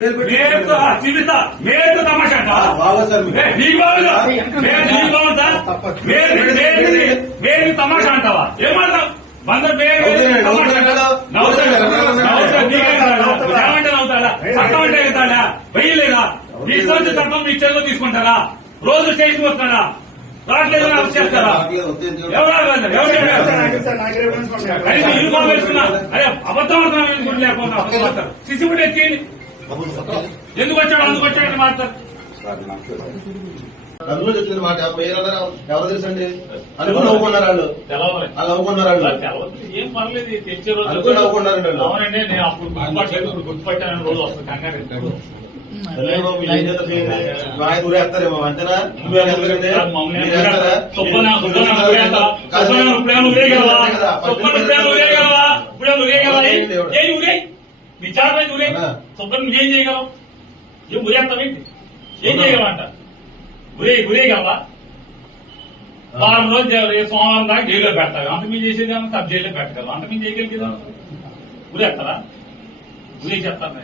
చూపిస్తా మేరకు తమాషా నీకు బాగుందా మేరకు తమాషా అంటావా ఏమంటావు 100 పేరు ఏమంటే నవ్వుతాడా చట్టం అంటే వెళ్తాడా వెయ్యలేదా మీ ఇష్టం చట్టం మీ చేతిలో తీసుకుంటారా రోజు స్టేషన్ వస్తాడా రావట్లేదని అరెస్ట్ చేస్తారా యూనిఫామ్ వేసుకున్నా అదే అబద్ధం అవుతున్నా లేకపోతే సిసిబుడ్ ఎక్కింది ఎందుకు వచ్చాడు అందుకు వచ్చాడని మాట్లాడతారు అందులో చెప్తున్న మాట ఎవరు తెలుసండి అనుకుని నవ్వుకున్నారు వాళ్ళు వాళ్ళు నవ్వుకున్నారు వాళ్ళు ఏం పర్లేదు తెచ్చే రోజు అనుకుని నవ్వుకున్నారండి వాళ్ళు. అవునండి నేను అప్పుడు గుర్తుపట్టాను రోజు వస్తుంది కంగారు ఊరేస్తారేమో అంతేనా ఎందుకంటే మీ చాలా ఊరే సుబ్బన్ ఏం చేయగలం ఏం ఊరేస్తావేంటి ఏం చేయగలంట ఊరేగలవా వారం రోజు సోమవారం దాకా జైల్లో పెడతారు అంతకుమించి చేసేది సబ్ జైల్లో పెట్టగలరు అంతకుమించి చేయగలిగేదా ఊరేస్తారా ఊరే చెప్తాను